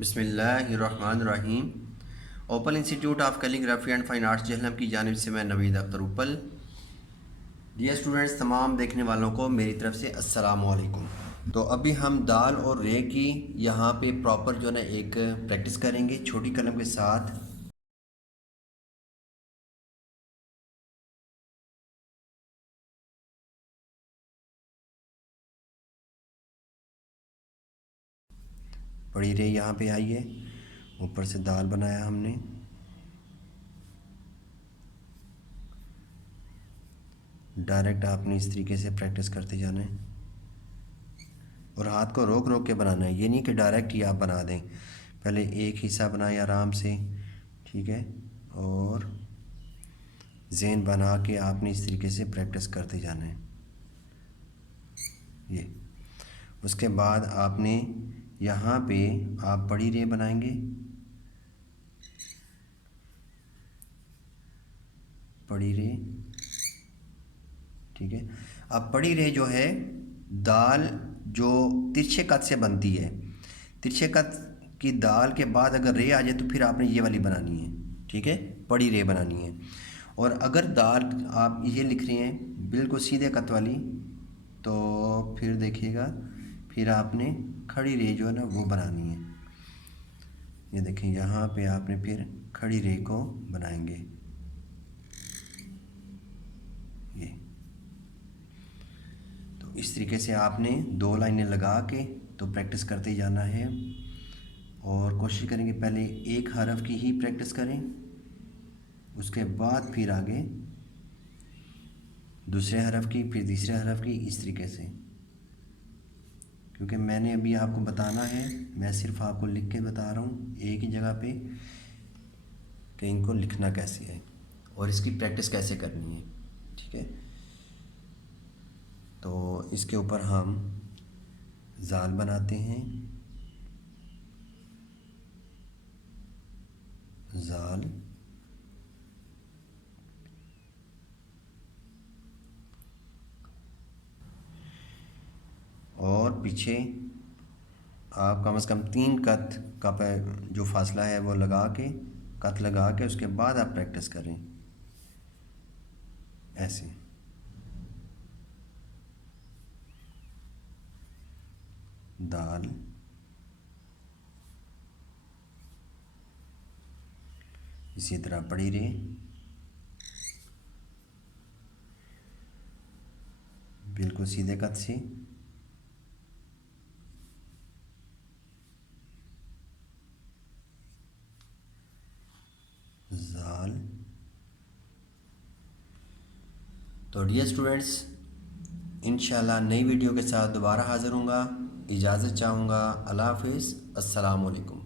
बिस्मिल्लाहिर्रहमानिर्रहीम। Open institute of calligraphy and fine arts Jhelum की जानिब से मैं नवीद अख्तर उपल। डियर स्टूडेंट्स, तमाम देखने वालों को मेरी तरफ से अस्सलाम वालेकुम। तो अभी हम दाल और रे की यहाँ पे प्रॉपर जो है ना एक प्रैक्टिस करेंगे छोटी कलम के साथ। बड़ी रे यहाँ पे आई है, ऊपर से दाल बनाया हमने। डायरेक्ट आपने इस तरीके से प्रैक्टिस करते जाना है और हाथ को रोक रोक के बनाना है, ये नहीं कि डायरेक्ट ही आप बना दें। पहले एक हिस्सा बनाएं आराम से, ठीक है, और ज़हन बना के आपने इस तरीके से प्रैक्टिस करते जाना है। ये उसके बाद आपने यहाँ पे आप बड़ी रे बनाएंगे, बड़ी रे, ठीक है। अब बड़ी रे जो है दाल जो तिरछे कद से बनती है, तिरछे कद की दाल के बाद अगर रे आ जाए तो फिर आपने ये वाली बनानी है, ठीक है, बड़ी रे बनानी है। और अगर दाल आप ये लिख रहे हैं बिल्कुल सीधे कद वाली, तो फिर देखिएगा फिर आपने खड़ी रे जो है ना वो बनानी है। ये देखें यहाँ पे आपने फिर खड़ी रे को बनाएंगे। ये तो इस तरीके से आपने दो लाइनें लगा के तो प्रैक्टिस करते जाना है और कोशिश करेंगे पहले एक हरफ की ही प्रैक्टिस करें, उसके बाद फिर आगे दूसरे हरफ की, फिर तीसरे हरफ की, इस तरीके से। क्योंकि मैंने अभी आपको बताना है, मैं सिर्फ आपको लिख के बता रहा हूँ एक ही जगह पे कि इनको लिखना कैसे है और इसकी प्रैक्टिस कैसे करनी है, ठीक है। तो इसके ऊपर हम जाल बनाते हैं, जाल, और पीछे आप कम से कम 3 कत का जो फासला है वो लगा के, कत लगा के उसके बाद आप प्रैक्टिस करें ऐसे। दाल, इसी तरह पड़ी रे, बिल्कुल सीधे कत से, जाल। तो डियर स्टूडेंट्स, इंशाल्लाह नई वीडियो के साथ दोबारा हाज़िर होऊंगा। इजाज़त चाहूँगा। अल्लाह हाफ़िज़, अस्सलाम वालेकुम।